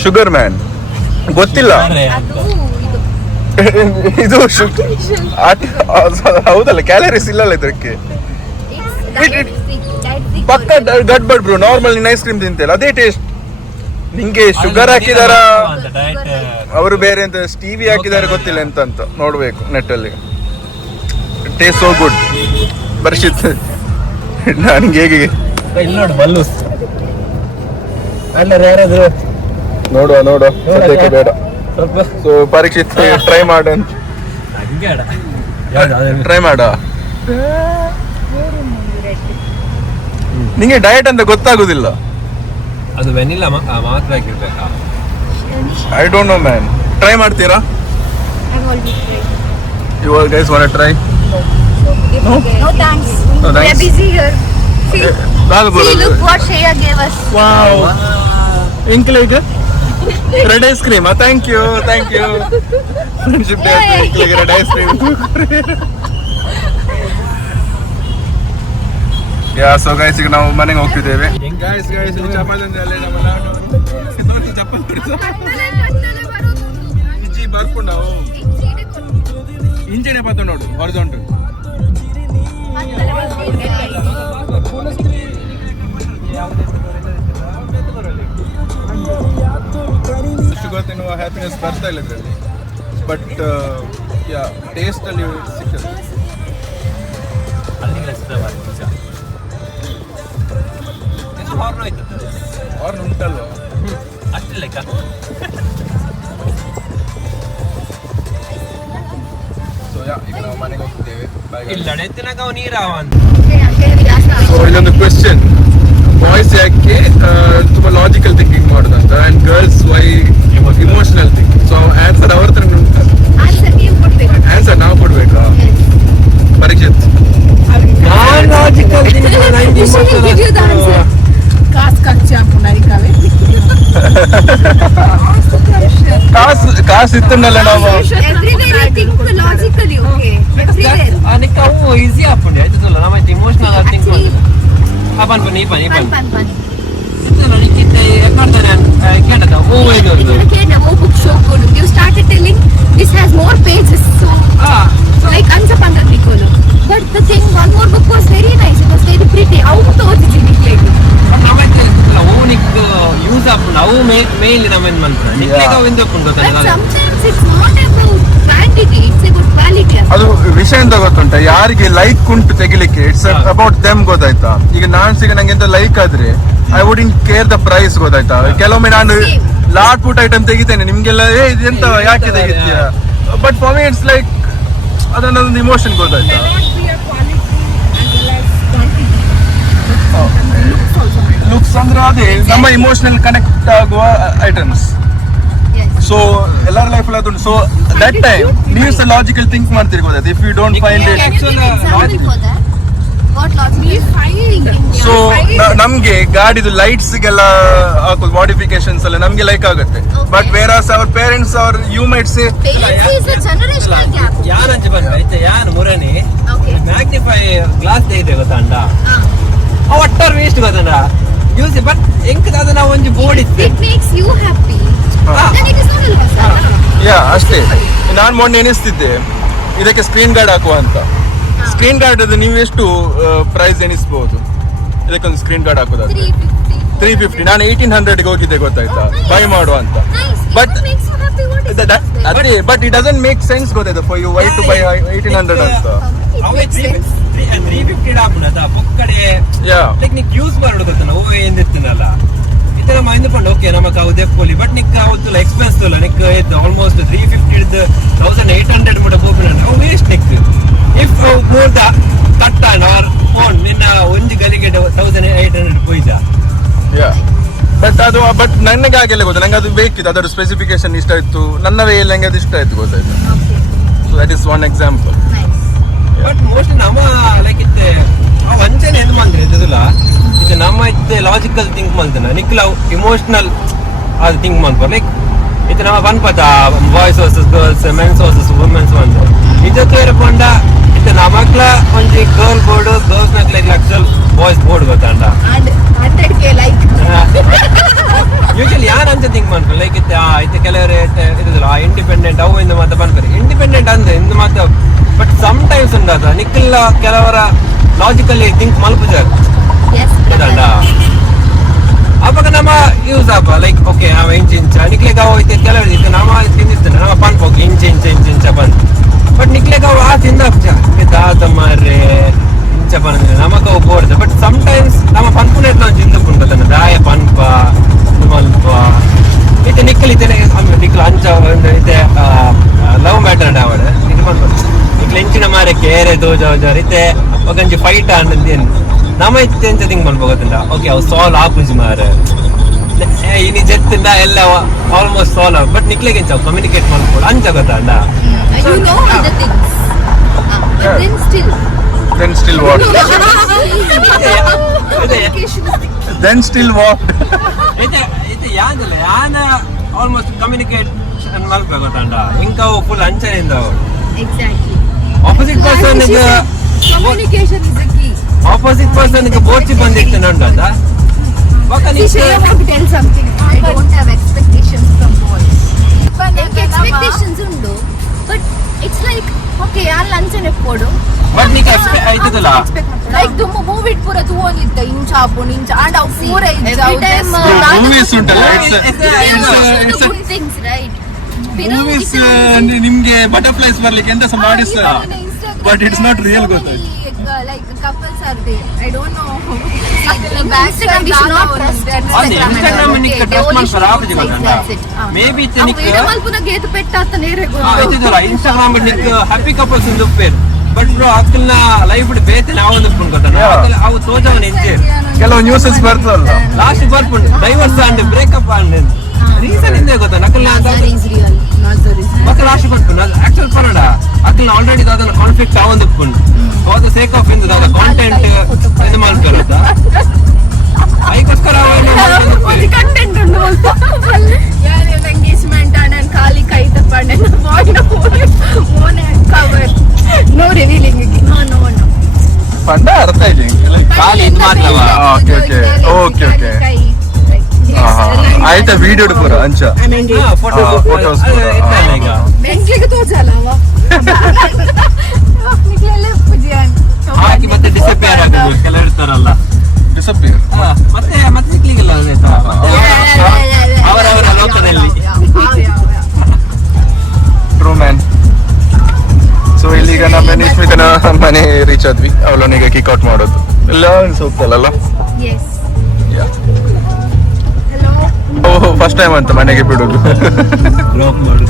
sugar man ಗೊತ್ತಿಲ್ಲ ಇದು ಹೌದಲ್ಲ ಕ್ಯಾಲರೀಸ್ ಇಲ್ಲಲ್ಲ ಇದಕ್ಕೆ ಪಕ್ಕ ಗಡ್ಬಡ್ ಬ್ರೋ ನಾರ್ಮಲ್ ನೀನ್ ಐಸ್ ಕ್ರೀಮ್ ತಿಂತಿಲ್ಲ ಅದೇ ಟೇಸ್ಟ್ ನಿಂಗೆ ಶುಗರ್ ಹಾಕಿದಾರ ಅವರು ಬೇರೆ ಎಂತ ಸ್ಟೀವಿ ಹಾಕಿದಾರೆ ಗೊತ್ತಿಲ್ಲ ಎಂತ ಅಂತ ನೋಡ್ಬೇಕು ನೆಟ್ ಅಲ್ಲಿ ಟೇಸ್ಟ್ ಸೋ ಗುಡ್ ಬರ್ಷಿತ್ ನನ್ಗೆ ಹೇಗೆ ಇಲ್ಲಿ ನೋಡು ಬಲ್ಲೂಸ್ ಅಲ್ಲ ಯಾರಾದ್ರು ನೋಡುವ ಸದ್ಯಕ್ಕೆ ಬೇಡ ಸ್ವಲ್ಪ ಸೊ ಪರೀಕ್ಷಿತ್ ಟ್ರೈ ಮಾಡ ಟ್ರೈ ಮಾಡ ನಿಂಗೆ ಡಯಟ್ ಅಂತ ಗೊತ್ತಾಗುದಿಲ್ಲ ಅದು ವೆನಿಲಾ ಮಾತ್ರ ಆಗಿರ್ಬೇಕಾ I don't know man try ಮಾಡ್ತೀರಾ you all guys want to try No thanks. No, We are thanks. busy here. See, See, look what Shreya gave us. Wow. Ink like red ice cream. Thank you. Friendship day ink like red ice cream. Yeah, so guys, ಈಗ ನಾವು ಮನೆಗೆ ಹೋಗ್ತಿದ್ದೇವೆ. Guys, ಇಲ್ಲಿ ಚಪಾತಿ ಅಂದ್ರೆ ಅಲ್ಲೇ ನಮ್ಮ ನೋಡಿ ಚಪಾತಿ ಇಜ್ಜಿ ಬರ್ಕೊಂಡು ನಾವು ಇಂಜಿನೆ ಪಾತ ನೋಡು ಹಾರಿಜಾಂಟಲ್ ಶುಗರ್ ತಿನ್ನುವ ಹ್ಯಾಪಿನೆಸ್ ಬರ್ತಾ ಇಲ್ಲ ಇದರಲ್ಲಿ ಬಟ್ ಯಾ ಟೇಸ್ಟ್ ಅಲ್ಲಿ ಸಿಗ್ತದೆ ಹಾರ್ನ್ ಉಂಟಲ್ವ ಅಷ್ಟೇ ಲೆಕ್ಕ ಸೊ ಯಾ ಈಗ ನಾವು ಮನೆಗೆ ಹೋಗ್ತಿದ್ದೇವೆ ಇಲ್ಲ ಎತ್ತಿನಾಗ ಅವ ನೀರಾವ ಅಂತ ಸೊ ಇಲ್ಲೊಂದು ಕ್ವೆಶ್ಚನ್ ಬಾಯ್ಸ್ ಯಾಕೆ ತುಂಬಾ ಲಾಜಿಕಲ್ ಥಿಂಕಿಂಗ್ ಮಾಡೋದಂತ and girls why emotional thinking so answer ಅವ್ರ ಹತ್ರ ಆನ್ಸರ್ ನಾವು ಕೊಡ್ಬೇಕಾ ಪರೀಕ್ಷಿತ್ ನಾನ್ ಲಾಜಿಕಲ್ ಕಾಸು ಇತ್ತಂಡಲ್ಲ ನಾವು ಅದಕ್ಕೆ ಅವು ಈಸಿ ಹಾಕೊಂಡೆ ಆಯ್ತು ನಮ್ಮೈತೆ ಇಮೋಷನಲ್ ಥಿಂಕ್ ಪನ್ ಪನ್ ಈ ಪನ್ You started telling this has more pages, so like Ansa Pandadikolu. But the thing, one more book was very nice. It was very pretty. How to use app ನಾವು ಮೇನ್ಲಿ ನಾವೇನ್ ಮಾಡ್ತಾರೆ ನಿಕ್ಲೆಗ ಒಂದು But sometimes it's not about quantity, it's about quality. ಅದು ವಿಷಯ ಎಂತ ಗೊತ್ತುಂಟ ಯಾರಿಗೆ ಲೈಕ್ ಉಂಟು ತೆಗಿಲಿಕ್ಕೆ ಇಟ್ಸ್ ಅಬೌಟ್ ದೆಮ್ ಗೊತ್ತಾಯ್ತಾ ಈಗ ನಾನ್ ನಂಗೆ ಎಂತ ಲೈಕ್ ಆದ್ರೆ ಐ ವುಡಿಂಟ್ ಕೇರ್ ದ ಪ್ರೈಸ್ ಗೊತ್ತಾಯ್ತಾ ಕೆಲವೊಮ್ಮೆ ನಾನು ಲಾಟ್ ಫುಡ್ ಐಟಮ್ ತೆಗಿತೇನೆ ನಿಮ್ಗೆಲ್ಲ ಇದೆಂತ ಯಾಕೆ ತೆಗಿತೀಯ but for me it's like ಅದನ್ನೊಂದು ಇಮೋಷನ್ ಗೊತ್ತಾಯ್ತಾ ಲುಕ್ಸ್ ಅಂದ್ರೆ ಅದೇ ನಮ್ಮ ಇಮೋಷನಲ್ ಕನೆಕ್ಟ್ ಆಗುವ ಐಟಮ್ಸ್ ಸೊ ಎಲ್ಲರ ಲೈಫ್ ಅಲ್ಲಿ ಅದೊಂದು ಸೊ ದಟ್ ಟೈಮ್ ನೀವು ಸಹ ಲಾಜಿಕಲ್ ಥಿಂಕ್ ಮಾಡ್ತೀರಿ ಗೊತ್ತಾಯ್ತು if you don't find it so ನಮ್ಗೆ ಗಾಡಿದು ಲೈಟ್ಸ್ ಗೆಲ್ಲ ಹಾಕೋದು ಮಾಡಿಫಿಕೇಶನ್ಸ್ ಎಲ್ಲ ನಮ್ಗೆ ಲೈಕ್ ಆಗುತ್ತೆ but whereas our parents our you might say ಯಾರಂಚೆ ಬಂದ ಆಯ್ತಾ ಯಾರು ಮುರನಿ ಮ್ಯಾಗ್ನಿಫೈ ಗ್ಲಾಸ್ ತೆಗಿದೆ ಗೊತ್ತಂಡ ಒಟ್ಟಾರ ವೇಸ್ಟ್ ಗೊತ್ತಂಡ ಯೂಸ್ ಬಟ್ ಎಂಕ್ ಅದನ್ನ ಒಂದು ಬೋರ್ಡ್ ಇತ್ತು It makes you happy. Then it is not a loss. ಯಾ ಅಷ್ಟೇ ನಾನು ಮೊನ್ನೆ ಎನಿಸ್ತಿದ್ದೆ ಇದಕ್ಕೆ ಸ್ಕ್ರೀನ್ ಗಾರ್ಡ್ ಹಾಕುವ ಅಂತ. ಸ್ಕ್ರೀನ್ ಗಾರ್ಡ್ ಅದು ನೀವು ಎಷ್ಟು ಪ್ರೈಸ್ ಎನಿಸ್ಬಹುದು ಇದಕ್ಕೊಂದು ಸ್ಕ್ರೀನ್ ಗಾರ್ಡ್ ಹಾಕೋದಾದ್ರೆ? 350. ನಾನು 1800ಗೆ ಹೋಗಿದ್ದೆ ಗೊತ್ತಾಯ್ತಾ ಬೈ ಮಾಡುವ ಅಂತ. ಬಟ್ ಅದೇ but it doesn't make sense ಗೊತ್ತಾಯ್ತಾ for you why to buy 1800 ಅಂತ. ಅವೇ 350 ಆಪುನದ ಪೊಕ್ಕಡೆ ಟೆಕ್ನಿಕ್ ಯೂಸ್ ಮಾಡೋದು ಗೊತ್ತನ ಓ ಎಂದಿತ್ತನಲ್ಲ ಇತರ ಮೈಂದ್ಕೊಂಡು ಓಕೆ ನಮಕ್ ಅವು ದೆಪ್ಪೋಲಿ ಬಟ್ ನಿಕ್ ಅವತ್ತು ಎಕ್ಸ್ಪೆನ್ಸ್ ಇಲ್ಲ ನಿಕ್ ಆಲ್ಮೋಸ್ಟ್ 350 1800 ಮುಟ ಬೋಪಿನ ಅವು ವೇಸ್ಟ್ ನಿಕ್ ಇಫ್ ಮೂರ್ದ ಕಟ್ಟಾನ ಆರ್ ಫೋನ್ ನಿನ್ನ ಒಂಜಿ ಗಲಿಗೆ 1800 ಪೋಯ್ದ. ಬಟ್ ನನಗೆ ಆಗಿಲ್ಲ ಗೊತ್ತಾ, ನಂಗೆ ಅದು ಬೇಕಿತ್ತು, ಅದರ ಸ್ಪೆಸಿಫಿಕೇಶನ್ ಇಷ್ಟ ಇತ್ತು, ನನ್ನ ವೇಯಲ್ಲಿ ನಂಗೆ ಅದು ಇಷ್ಟ ಆಯ್ತು ಗೊತ್ತಾಯ್ತು. So that is one example. But mostly ನಮ್ಮ ಲೈಕ್ ಇತ್ತೆ ಅವು ಅಂಚನೆ ಎಂತ ಮಾಡಿದ್ರೆ ಇದ್ದಲ್ಲ ಇದು ನಮ್ಮ ಇತ್ತೆ ಲಾಜಿಕಲ್ ಥಿಂಕ್ ಮಾಡ್ತಾನೆ ನಿಕ್ಲ ಇಮೋಷನಲ್ ಅದು ಥಿಂಕ್ ಮಾಡ್ಬಾರ ಲೈಕ್ ಇದು ನಮ್ಮ ಪನ್ಪತ boys versus girls mens versus womens ಒಂದು ಇದಕ್ಕೆ ಇರಕೊಂಡ ಇದು ನಮಕ್ಲ ಒಂಜಿ ಗರ್ಲ್ ಬೋರ್ಡ್ ಗರ್ಲ್ಸ್ ನಕ್ಲ ಆಕ್ಚುಲ್ ಬಾಯ್ಸ್ ಬೋರ್ಡ್ ಗೊತ್ತಾಂಡ ಯೂಶಲಿ ಯಾರು ಅಂತ ಥಿಂಕ್ ಮಾಡ್ತಾರೆ ಲೈಕ್ ಇತ್ತೆ ಕೆಲವರು ಇದಿಲ್ಲ ಇಂಡಿಪೆಂಡೆಂಟ್ ಅವು ಇಂದ ಮಾತ್ರ ಬಂದ್ಬಾರಿ ಇಂಡಿಪೆಂಡೆಂಟ್ ಅಂದ್ರೆ ಇಂದು ಮಾತ್ರ ಬಟ್ ಸಮ್ ಟೈಮ್ಸ್ ಉಂಟಾದ ನಿಕ್ಕಿಲ್ಲ ಕೆಲವರ ಲಾಜಿಕಲಿ ಥಿಂಕ್ ಮಲ್ಪುಜಾರ ಗೊತ್ತಾಂಡ ಅವಾಗ ನಮ್ಮ ಯೂಸ್ ಆಪ ಲೈಕ್ ಓಕೆ ಅವ ಇಂಚ ನಿಕ್ಲೆಗ ಹೋಯ್ತು ಕೆಲವರು ಇತ್ತು ನಮ್ಮ ತಿಂದಿರ್ತಾನೆ ನಮ್ಮ ಪನ್ಪ್ ಹೋಗಿ ಇಂಚ ಬಂದು ಬಟ್ ನಿಕ್ಲೆಗ ಅವು ಆ ತಿಂದಾಪ್ಚ ದಾತಮ್ಮರೇ ಇಂಚ ಬಂದ್ರೆ ನಮಗ ಅವು ಬೋರ್ದ ಬಟ್ ಸಮ್ ಟೈಮ್ಸ್ ನಮ್ಮ ಪನ್ಪುನ ನಾವು ಚಿಂತುಂಟದನ್ನ ದಾಯ ಪನ್ಪ ಮಲ್ಪ ಇತ್ತೆ ನಿಕ್ಕಲ್ ಇತ್ತೆ ನಿಕ್ಕಲ್ ಅಂಚ ಇತ್ತೆ ಲವ್ ಮ್ಯಾಟರ್ ಆವಡ ಇದು ಬಂದ್ಬಾರ್ದು ನಿಕ್ಲ ಎಂಚಿನ ಮಾರೆ ಕೇರೆ ದೋಜಾರ್ ಇತ್ತೆ ಒಗಂಜಿ ಫೈಟ್ ಅನ್ನದೇನು ನಮ್ಮ ಇತ್ತೆ ಅಂತ ಥಿಂಕ್ ಮಾಡ್ಬೋಗತ್ತಂಡ ಓಕೆ ಅವು ಸಾಲ್ವ್ ಆಪುಜಿ ಮಾರೆ ಇನಿ ಜೆತ್ತಿಂದ ಎಲ್ಲ ಆಲ್ಮೋಸ್ಟ್ ಸಾಲ್ವ್ ಬಟ್ ನಿಕ್ಲೆಗೆ ಎಂಚ ಕಮ್ಯುನಿಕೇಟ್ ಮಾಡ್ಬೋದು ಅಂಚ ಗೊತ್ತಾಂಡ. Then still what? Then still what? ಇದು ಯಾಂದಲ್ಲ ಯಾನ ಆಲ್ಮೋಸ್ಟ್ ಕಮ್ಯುನಿಕೇಷನ್ ಮಾಡ್ಬೇಕು ಗೊತ್ತಾಂಡ ಇಂಕ ಫುಲ್ ಅಂಚನೆಯಿಂದ opposite person Communication is the key. Opposite person ಬೋರ್ಚಿ ಬಂದಿತ್ತು ನೋಡೋದ See, I want to tell something. I don't have expectations from boys. Expectations undu, but it's like okay, all luncheon epodu. But ನೀಕ ಆಯ್ತದಲ್ಲ Like dumma movie pura tu onlitta incha and our pura incha. Every time Movies untalla, it's good things, right? Movies ನಿಮ್ಗೆ ಬಟರ್ಫ್ಲೈಸ್ ಬರ್ಲಿಕ್ಕೆ ಎಂತ ಸಹ ಮಾಡಿಸ್ತಾರ ಬಟ್ ಇಟ್ಸ್ ನಾಟ್ ರಿಯಲ್ ಗೊತ್ತಾಯ್ತು. Like couples are there. I don't know. Instagram we should not trust. Instagram ನಿಕ್ಕ ಟ್ರಸ್ಟ್ ಮಾಡ್ತಾರ ಆಪಜಿ ಗೊತ್ತಾಂಡ ಮೇಬಿ ಇತ್ತೆ ನಿಕ್ಕ video malpuna getu pettaatane irego. ಆಯ್ತದಲ್ಲ ಇನ್ಸ್ಟಾಗ್ರಾಮ್ ನಿಕ್ಕ ಹ್ಯಾಪಿ ಕಪಲ್ಸ್ ಇಂದು ಪೇರ್ ಬಟ್ ಬ್ರೋ ಅಕ್ಕಲ್ನ ಲೈಫ್ ಬಿಟ್ಟು ಬೇತೆ ನಾವೊಂದು ಗೊತ್ತಾಂಡ ಅವು ತೋಜವನ ಎಂಚೆ ಕೆಲವು ನ್ಯೂಸಸ್ ಬರ್ತದಲ್ಲ ಲಾಸ್ಟ್ ಬರ್ಪುಂಡು divorce and breakup and reason ಇಂದೇ ಗೊತ್ತಾ ನಕಲ್ನ ಅಂತ ಮತ್ತೆ ಲಾಸ್ಟ್ ಬರ್ಪುಂಡು ಅದು ಆಕ್ಚುಲ್ ಪನ್ನಡ ಅಕ್ಕಲ್ನ ಆಲ್ರೆಡಿ ಅದನ್ನ ಕಾನ್ಫ್ಲಿಕ್ಟ್ ಆವೊಂದು ಇಪ್ಪುಂಡು ಫಾರ್ ದ ಸೇಕ್ ಆಫ್ ಇಂದು ಅದ ಕಾಂಟೆಂಟ್ ಇದು ಮಾಡ್ತಾರತ್ತ ಅದಕ್ಕೋಸ್ಕರ ಕಂಟೆಂಟ್ ಉಂಡು ಯಾರು ಎಂಗೇಜ್ಮೆಂಟ್ ನಾನು ಖಾಲಿ ಕೈ ತಪ್ಪಂಡೆ ಓನೆ ಕವರ್ ನೋ ರಿವೀಲಿಂಗ್ ನೋ ಪಂಡ ಅರ್ಥ ಇದೆ ಖಾಲಿ ಇದು ಮಾತ್ರವಾ ಓಕೆ ಆಯ್ತಾ ವಿಡಿಯೋ ಪೂರ ಅಂಚ ಫೋಟೋಸ್ ಈಗ ಬೆಂಕಿಗೆ ತೋಜಲ್ಲ ಹಾಕಿ ಮತ್ತೆ ಡಿಸಪಿಯರ್ ಆಗೋದು ಕೆಲವರು ಇರ್ತಾರಲ್ಲ ಡಿಸಪಿಯರ್ ಮತ್ತೆ ಸಿಗ್ಲಿಕ್ಕಿಲ್ಲ ಅವರವರ ಲೋಕದಲ್ಲಿ ಟ್ರೂ ಮ್ಯಾನ್. ಸೊ ಇಲ್ಲಿಗ ನಮ್ಮ ನಿಶ್ಮಿತನ ಮನೆ ರೀಚ್ ಆದ್ವಿ. ಅವಳನಿಗೆ ಕಿಕ್ ಔಟ್ ಮಾಡೋದು ಎಲ್ಲ ಹೋಗ್ತಲ್ಲ. ಓಹ್ ಫಸ್ಟ್ ಟೈಮ್ ಅಂತ ಮನೆಗೆ ಬಿಡೋದು, ಡ್ರಾಪ್ ಮಾಡು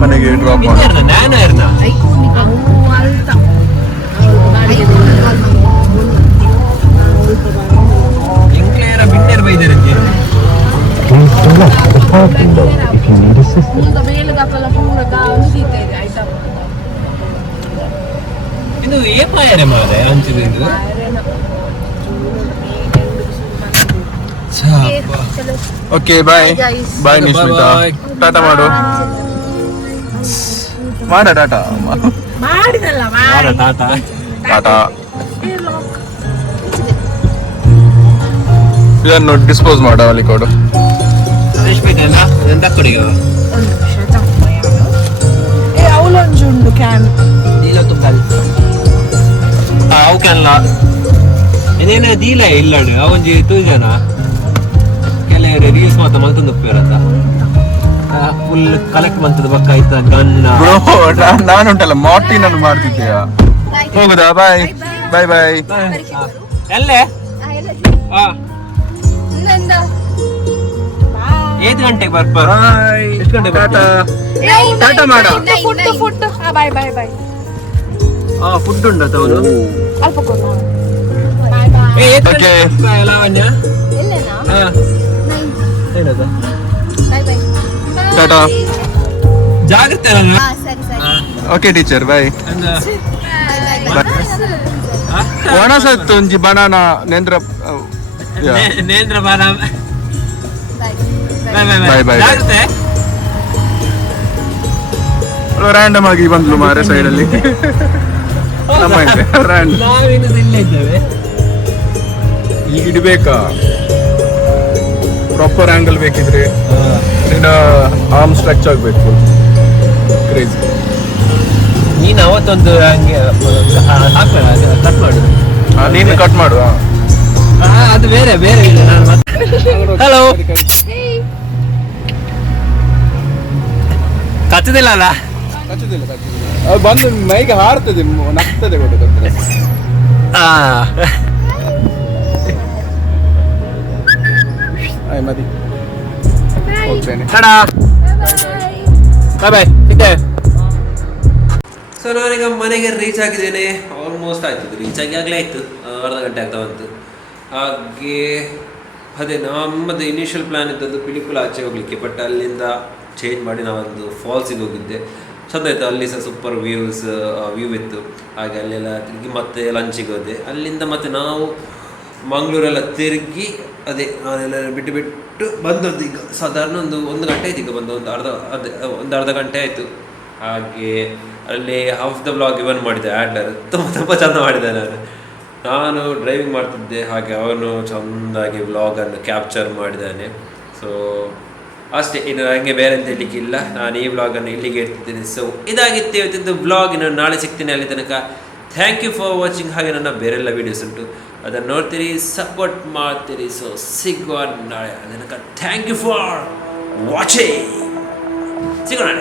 ಮನೆಗೆ ಡ್ರಾಪ್ ಮಾಡೋದು. ನಾನು ಇರ್ನ ಇಂಕ್ಲೇರ ಬಿನ್ನೇರ್ ಬೈದರೆ ಇದು ಏಪಾಯರೆ ಮಾರೆ ಹಂಚಿದ ಇದು ಓಕೆ ಬಾಯ್ ಬಾಯ್ ನಿಶ್ಮಿತಾ, ಟಾಟಾ ಮಾಡು. ಮಾಡ ಟಾಟಾ ಮಾಡಿದಲ್ಲ ಟಾಟಾ ಟಾಟಾ. ಇದನ್ನು ಡಿಸ್ಪೋಸ್ ಮಾಡ ಅಲ್ಲಿ ಕೊಡು. ನಿಶ್ಮಿತಾ ಎಂತ ಕೊಡಿಗ ಅವು ಒಂಜುಂಡು ಕ್ಯಾನ್ ದೀಲ ತುಂಬಲ್ ಅವು ಕ್ಯಾನ್ಲ ಏನೇನು ದೀಲ ಇಲ್ಲಡು ಅವೊಂಜಿ ತೂಜನ ಕೆಲವರು ರೀಲ್ಸ್ ಮಾತ್ರ ಮಲ್ತೊಂದು ಉಪ್ಪೇರತ್ತ ಫುಲ್ ಕಲೆಕ್ಟ್ ಮಾಡ್ತದ ಬಕ್ಕ ಆಯ್ತಾ ಗನ್ನ ನಾನು ಉಂಟಲ್ಲ ಮಾರ್ಟಿನ್ ಅನ್ನು ಮಾಡ್ತಿದ್ದೀಯಾ ಹೋಗುದಾ ಬಾಯ್ ಬಾಯ್ ಬಾಯ್ ಎಲ್ಲೇ ಏದು ಗಂಟೆಗೆ ಬರ್ಬಾರ ಎಷ್ಟು ಗಂಟೆಗೆ ಟಾಟಾ ಮಾಡ ಫುಡ್ ಬಾಯ್ ಬಾಯ್ ಬಾಯ್ ಫುಡ್ ಉಂಟತ್ತ ಅವನು ಅಲ್ಪ ಕೊಡು ಓಕೆ ಲಾವಣ್ಯ ಏನದ ಟಾಟಾ ಜಾಗ್ರತೆ ಓಕೆ ಟೀಚರ್ ಬಾಯ್ ಒಣಸತ್ತು ಒಂಜಿ ಬನಾನಾ ನೇಂದ್ರ ನೇಂದ್ರ ಬಾದಾಮ್ ಬಾಯ್ ಬಾಯ್ ಜಾಗ್ರತೆ ರ್ಯಾಂಡಮ್ ಆಗಿ ಬಂದ್ಲು ಮಾರೆ ಸೈಡ್ ಅಲ್ಲಿ ರ್ಯಾಂಡಮ್ ನಾವಿನ್ನು ಇಲ್ಲೇ ಇದ್ದೇವೆ ಈಗ ಇಡ್ಬೇಕಾ ಪ್ರಾಪರ್ ಆಂಗಲ್ ಬೇಕಿದ್ರೆ ನಿನ್ನ ಆರ್ಮ್ ಸ್ಟ್ರೆಚ್ ಆಗ್ಬೇಕು ಕ್ರೇಜಿ ನೀನು ಅವತ್ತೊಂದು ಹಂಗೆ ಕಟ್ ಮಾಡು ನೀನು ಕಟ್ ಮಾಡು ಅದು ಬೇರೆ ಬೇರೆ ಇಲ್ಲ ನಾನು ಮತ್ತೆ ಹಲೋ ಕಚ್ಚದಿಲ್ಲ ಅಲ್ಲ ಅದು ಬಂದು ಮೈಗೆ ಹಾರ್ತದೆ ನಗ್ತದೆ ಗೊತ್ತಾಗ್ತದೆ ಮದಿ ಹೋಗ್ತೇನೆ ಬಾಯ್ ಬಾಯ್ ಇದ್ದೆ ಸೊ ನಾನೀಗ ಮನೆಗೆ ರೀಚ್ ಆಗಿದ್ದೇನೆ ಆಲ್ಮೋಸ್ಟ್ ಆಯ್ತು ರೀಚ್ ಆಗಿ ಆಗಲೇ ಆಯಿತು ಅರ್ಧ ಗಂಟೆ ಆಗ್ತಾ ಬಂತು ಹಾಗೆ ಅದೇ ನಮ್ಮದು ಇನಿಷಿಯಲ್ ಪ್ಲ್ಯಾನ್ ಇದ್ದದ್ದು ಪಿಲಿಕುಳ ಆಚೆ ಹೋಗಲಿಕ್ಕೆ ಬಟ್ ಅಲ್ಲಿಂದ ಚೇಂಜ್ ಮಾಡಿ ನಾವೊಂದು ಫಾಲ್ಸಿಗೆ ಹೋಗಿದ್ದೆ ಚಂದ ಆಯಿತು ಅಲ್ಲಿ ಸಹ ಸೂಪರ್ ವ್ಯೂ ಇತ್ತು ಹಾಗೆ ಅಲ್ಲೆಲ್ಲ ತಿರುಗಿ ಮತ್ತೆ ಲಂಚಿಗೆ ಹೋದೆ ಅಲ್ಲಿಂದ ಮತ್ತೆ ನಾವು ಮಂಗಳೂರೆಲ್ಲ ತಿರುಗಿ ಅದೇ ನಾನೆಲ್ಲ ಬಿಟ್ಟು ಬಂದದ್ದು ಈಗ ಸಾಧಾರಣ ಒಂದು ಗಂಟೆ ಆಯ್ತು ಈಗ ಬಂದು ಒಂದು ಅರ್ಧ ಗಂಟೆ ಆಯಿತು ಹಾಗೆ ಅಲ್ಲಿ ಹಾಫ್ ದ ಬ್ಲಾಗ್ ಇವನ್ ಮಾಡಿದೆ ಆ್ಯಡ್ಲರ್ ತುಂಬ ಚೆಂದ ಮಾಡಿದೆ ನಾನು ಡ್ರೈವಿಂಗ್ ಮಾಡ್ತಿದ್ದೆ ಹಾಗೆ ಅವನು ಚೆಂದಾಗಿ ವ್ಲಾಗನ್ನು ಕ್ಯಾಪ್ಚರ್ ಮಾಡಿದ್ದಾನೆ ಸೊ ಅಷ್ಟೇ ಇನ್ನು ನನಗೆ ಬೇರೆ ಅಂತ ಹೇಳಲಿಕ್ಕಿಲ್ಲ ನಾನು ಈ ವ್ಲಾಗನ್ನು ಇಲ್ಲಿಗೆ ಇಡ್ತಿದ್ದೀನಿ ಸೊ ಇದಾಗಿತ್ತು ಇವತ್ತಿದ್ದು ವ್ಲಾಗ್ ಇನ್ನು ನಾಳೆ ಸಿಗ್ತೀನಿ ಅಲ್ಲಿ ತನಕ ಥ್ಯಾಂಕ್ ಯು ಫಾರ್ ವಾಚಿಂಗ್ ಹಾಗೆ ನನ್ನ ಬೇರೆಲ್ಲ ವೀಡಿಯೋಸ್ ಉಂಟು ಅದನ್ನು ನೋಡ್ತೀರಿ ಸಪೋರ್ಟ್ ಮಾಡ್ತೀರಿ ಸೊ ಸಿಗುವ ನಾಳೆ ತನಕ ಥ್ಯಾಂಕ್ ಯು ಫಾರ್ ವಾಚಿಂಗ್ ಸಿಗೋಣ